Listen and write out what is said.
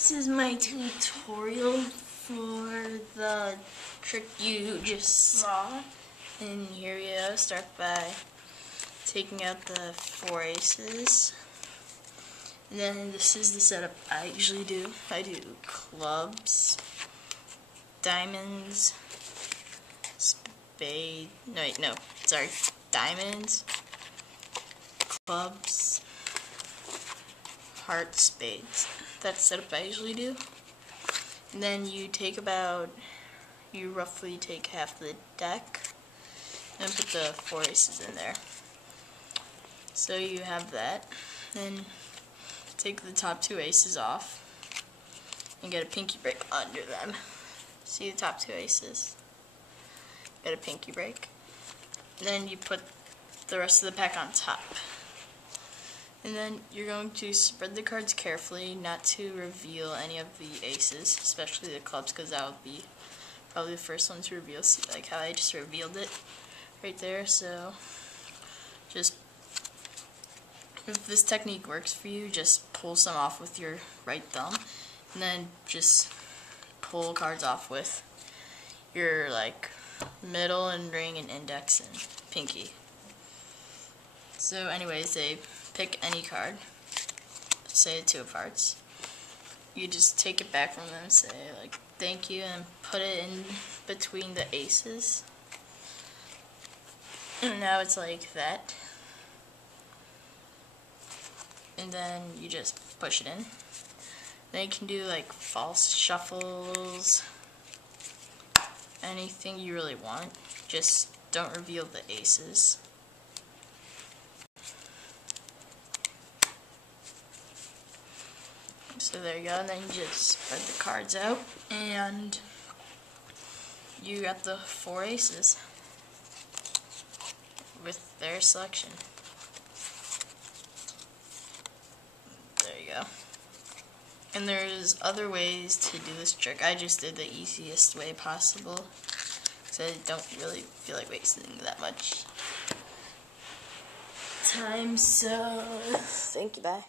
This is my tutorial for the trick you just saw. And here we go. Start by taking out the 4 aces. And then this is the setup I usually do. I do clubs, diamonds, diamonds, clubs, hearts, spades. That's the setup I usually do. And then you roughly take half the deck and put the 4 aces in there. So you have that. Then take the top 2 aces off and get a pinky break under them. See the top 2 aces? Get a pinky break. Then you put the rest of the pack on top. And then you're going to spread the cards carefully, not to reveal any of the aces, especially the clubs, because that would be probably the first one to reveal. See, like how I just revealed it right there. So just, if this technique works for you, just pull some off with your right thumb, and then just pull cards off with your middle and ring and index and pinky. So anyways, they pick any card, say the 2 of hearts. You just take it back from them and say thank you, and put it in between the aces. And now it's like that. And then you just push it in. Then you can do false shuffles, anything you really want. Just don't reveal the aces. So there you go, and then you just spread the cards out, and you got the 4 aces with their selection. There you go. And there's other ways to do this trick. I just did the easiest way possible, because I don't really feel like wasting that much time, so thank you, bye.